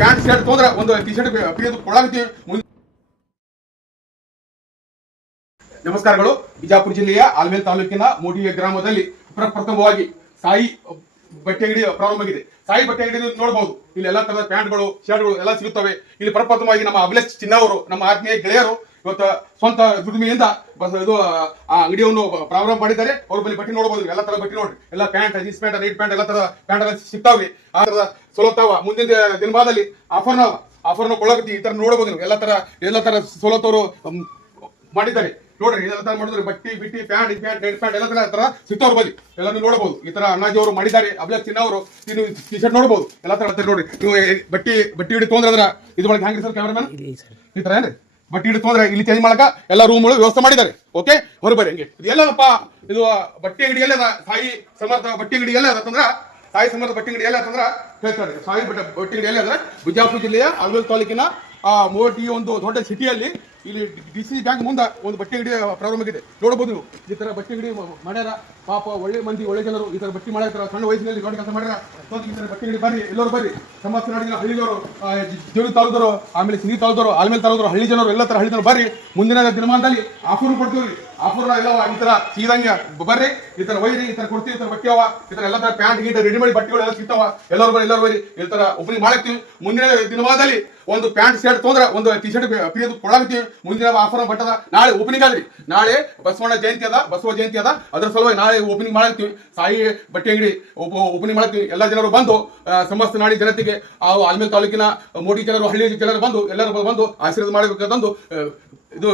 Pant shirt ತೊಂದ್ರೆ ಒಂದು T shirt free ಕೊಡಾಕತ್ತೀವಿ. ನಮಸ್ಕಾರಗಳು. ಬಿಜಾಪುರ ಜಿಲ್ಲೆಯ ಆಲ್ಮೇಲ್ ತಾಲೂಕಿನ ಮೂಡಿಗೆ ಗ್ರಾಮದಲ್ಲಿ ಪ್ರಪ್ರಥಮವಾಗಿ ಸಾಯಿ ಬಟ್ಟೆ ಅಂಗಡಿ ಪ್ರಾರಂಭವಾಗಿದೆ. ಸಾಯಿ ಬಟ್ಟೆ ಅಂಗಡಿ ನೋಡಬಹುದು. ಇಲ್ಲಿ ಎಲ್ಲಾ ತರದ ಪ್ಯಾಂಟ್ಗಳು ಶರ್ಟ್ಗಳು ಎಲ್ಲ ಸಿಗುತ್ತವೆ. ಇಲ್ಲಿ ಪ್ರಪ್ರಥಮವಾಗಿ ನಮ್ಮ ಅಭಿಲೇಖ್ ಚಿನ್ನ ಅವರು, ನಮ್ಮ ಆತ್ಮೀಯ ಗೆಳೆಯರು ಇವತ್ತು ಸ್ವಂತ ದುಡಿಮೆಯಿಂದ ಇದು ಆ ಅಂಗಡಿಯನ್ನು ಪ್ರಾರಂಭ ಮಾಡಿದ್ದಾರೆ. ಅವ್ರ ಬಳಿ ಬಟ್ಟೆ ನೋಡಬಹುದು. ಎಲ್ಲ ತರ ಬಟ್ಟೆ ನೋಡ್ರಿ, ಎಲ್ಲ pant, jeans pant, night pant, ಎಲ್ಲ ತರ ಪ್ಯಾಂಟ್ ಎಲ್ಲ ಸಿಗ್ತಾವೆ. ಆ ತರದ ಸೋಲತ್ತಾವ. ಮುಂದಿನ ದಿನಮಾನದಲ್ಲಿ ಆಫರ್ನ ಕೊಳ್ಳಕತ್ತಿ ಈ ತರ ನೋಡಬಹುದು. ನೀವು ಎಲ್ಲ ತರ ಸೋಲತ್ತವರು ಮಾಡಿದ್ದಾರೆ ನೋಡ್ರಿ. ಎಲ್ಲ ತರ ಮಾಡಿದ್ರೆ ಬಟ್ಟಿ ಬಿಟ್ಟಿ ಪ್ಯಾಂಟ್ ನೈಟ್ ಪ್ಯಾಂಟ್ ಎಲ್ಲ ತರ ಸಿಗ್ತಾವ್ರ ಬಳಿ ಎಲ್ಲ ನೋಡಬಹುದು. ಈ ತರ ಅಣ್ಣಾಜಿ ಅವರು ಮಾಡಿದ್ದಾರೆ. ಅಭಿಲೇಖ್ ಚಿನ್ನ ಅವರು ಟಿ ಶರ್ಟ್ ನೋಡಬಹುದು. ಎಲ್ಲ ತರ ನೋಡ್ರಿ. ನೀವು ಬಟ್ಟಿ ಹಿಡಿ ತೊಂದ್ರೆ ಇದು ಒಳಗೆ ಹ್ಯಾಂಗ್ರಿ ಸರ್ ಕ್ಯಾಮ್ರಾಮನ್ ಈ ತರ ಏನ್ರಿ ಬಟ್ಟಿ ಹಿಡಿ ತೊಂದ್ರೆ ಇಲ್ಲಿ ಚೇಂಜ್ ಮಾಡಕ ಎಲ್ಲ ರೂಮ್ಗಳು ವ್ಯವಸ್ಥೆ ಮಾಡಿದ್ದಾರೆ. ಓಕೆ, ಹೊರಬರಿ ಹಂಗೆ. ಇದು ಎಲ್ಲಪ್ಪ ಇದು ಬಟ್ಟೆ ಅಂಗಡಿ ಎಲ್ಲ ಸಾಯಿ ಸಮರ್ಥ ಬಟ್ಟೆ ಅಂಗಡಿ ಎಲ್ಲ ಅದಂದ್ರ ಸಾಯಿ ಸಮರ್ಥ ಬಟ್ಟೆ ಅಂಗಡಿ ಎಲ್ಲ ಅಂತಂದ್ರ ಹೇಳ್ತಾರೆ. ಸಾಯಿ ಬಟ್ಟೆ ಅಂಗಡಿ ಎಲ್ಲ ಅಂದ್ರೆ ಬಿಜಾಪುರ ಜಿಲ್ಲೆಯ ಆಲ್ಮೇಲ್ ತಾಲೂಕಿನ ಮೂವಟ್ಟಿ ಒಂದು ದೊಡ್ಡ ಸಿಟಿಯಲ್ಲಿ ಇಲ್ಲಿ DC ಬ್ಯಾಂಕ್ ಮುಂದೆ ಒಂದು ಬಟ್ಟೆ ಅಂಗಡಿ ಪ್ರಾರಂಭವಾಗಿದೆ. ನೋಡಬಹುದು ನೀವು. ಈ ತರ ಬಟ್ಟೆ ಅಂಗಡಿ ಮಾಡ್ಯಾರ. ಪಾಪ ಒಳ್ಳೆ ಮಂದಿ, ಒಳ್ಳೆ ಜನರು ಈ ತರ ಬಟ್ಟೆ ಮಾಡ್ಯಾರ. ಸಣ್ಣ ವಯಸ್ಸಿನಲ್ಲಿ ದೊಡ್ಡ ಕೆಲಸ ಮಾಡ್ಯಾರ. ಈ ತರ ಬಟ್ಟೆ ಅಂಗಡಿ ಬರ್ರಿ, ಎಲ್ಲರೂ ಬರ್ರಿ. ಸಮಸ್ತ ನಾಡಿನ ಹಳ್ಳಿದವರು, ಜೋಡಿ ತಾಲೂದವರು, ಆಮೇಲೆ ಸಿಂಗಿ ತಾಲೂದವರು, ಆಲ್ಮೇಲ್ ತಾಲೂದವರು, ಹಳ್ಳಿ ಜನರು, ಎಲ್ಲ ತರ ಹಳ್ಳಿ ಜನರು ಬರ್ರಿ. ಮುಂದಿನ ದಿನಮಾನದಲ್ಲಿ ಆಫರ್ ಕೊಡ್ತೀವಿ. ಆಫರ್ ಎಲ್ಲ ಈ ತರ ಸೀದಂಗೆ ಬರ್ರಿ. ಈ ತರ ಒಯ್ರಿ, ಈ ತರ ಕೊಡ್ತೀವಿ. ಈ ತರ ಬಟ್ಟೆ ಅವ, ಈ ತರ ಎಲ್ಲ ತರ ಪ್ಯಾಂಟ್ ಗೀಟ್ ರೆಡಿಮೇಡ್ ಬಟ್ಟೆಗಳು ಎಲ್ಲ ಸಿಗ್ತಾವ. ಎಲ್ಲರೂ ಬರ್ರಿ. ಈ ತರ ಓಪನಿಂಗ್ ಮಾಡಾಕ್ತಿವಿ. ಮುಂದಿನ ದಿನಮಾನದಲ್ಲಿ ಒಂದು ಪ್ಯಾಂಟ್ ಶರ್ಟ್ ತೊಂದ್ರೆ ಒಂದು ಟಿ ಶರ್ಟ್ ಫ್ರೀ ಕೊಡಾಕತ್ತೀವಿ. ಮುಂದಿನ ಆಫರ್ ಬಟ್ಟದ ನಾಳೆ ಓಪನಿಂಗ್ ಆದ್ರಿ. ನಾಳೆ ಬಸವ ಜಯಂತಿ ಅದ. ಅದ್ರ ಸಲುವಾಗಿ ನಾಳೆ ಓಪನಿಂಗ್ ಮಾಡಾಕ್ತಿವಿ. ಸಾಯಿ ಬಟ್ಟೆ ಅಂಗಡಿ ಓಪನಿಂಗ್ ಮಾಡಾಕ್ತಿವಿ. ಎಲ್ಲ ಜನರು ಬಂದು ಸಮಸ್ತ ನಾಡಿ ಜನತೆಗೆ ಆಲ್ಮೇಲ್ ತಾಲೂಕಿನ ಮೋಡಿ ಜನರು, ಹಳ್ಳಿ ಜನರು ಬಂದು ಎಲ್ಲರೂ ಬಂದು ಆಶೀರ್ವಾದ ಮಾಡಬೇಕಂತಂದು ಇದು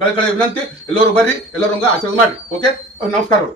ಬೆಳಕಳೆ ವಿನಂತಿ. ಎಲ್ಲರೂ ಬರ್ರಿ, ಎಲ್ಲರೂ ಆಶೀರ್ವಾದ ಮಾಡಿ. ಓಕೆ, ನಮಸ್ಕಾರಗಳು.